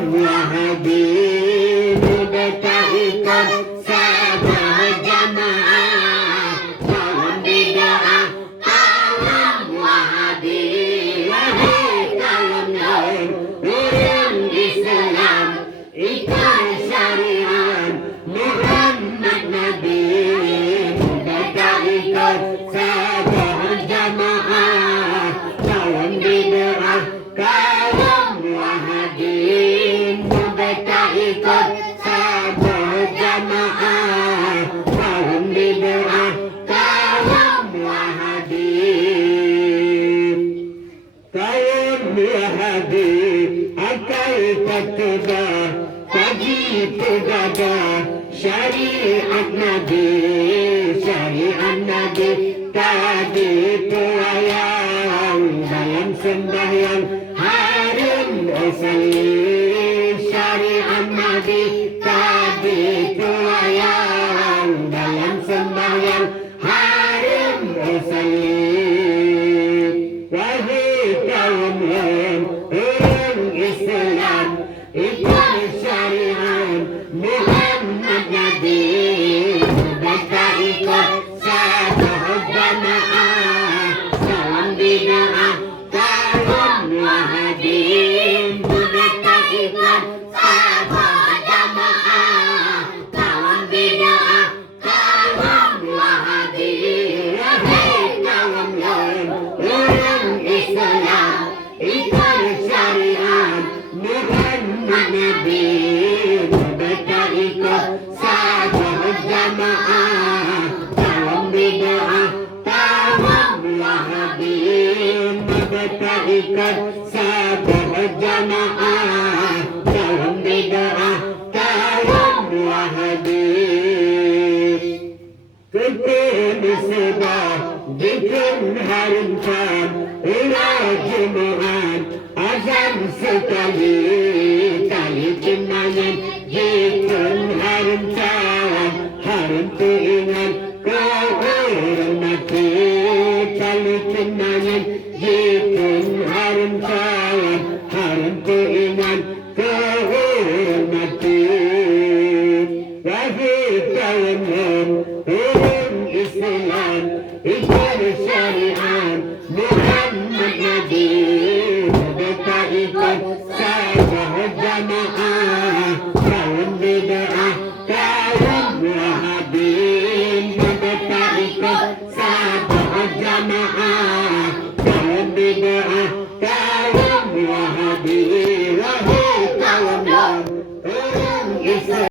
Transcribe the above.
wahadi mereka ikut sabar jamaah kaum bid'ah kaum wahadi kaum lain orang Islam ikut syariat Muhammad Nabi mereka ikut sabar jamaah kaum bid'ah kaum wahadi mereka ikut sabar jamaah kaum bid'ah kaum wahadi kaum wahadi akan tetap tajib tegada syariat Nabi tadi tuayang dalam sembahyang harum usalli syariat Nabi tadi tuayang dalam sembahyang harum usalli wahai kaum yang orang Islam ikut syariat Muhammad Nabi mereka ikut sabar jamaah kaum bid'ah kaum wahadi mereka ikut sabar jamaah kaum bid'ah kaum wahadi wahai kaum lain orang Islam ikut syariat Muhammad Nabi mereka ikut sabar jamaah kaum bid'ah kaum wahadi mereka ikut sabar jamaah kaum bid'ah kaum wahadi ketika sebab dikun harumkan ulah Jumaat azan sekali kali kenayan dikun harumkan harum keingat kau orang mati kali kenayan dikun harumkan harum keingat kau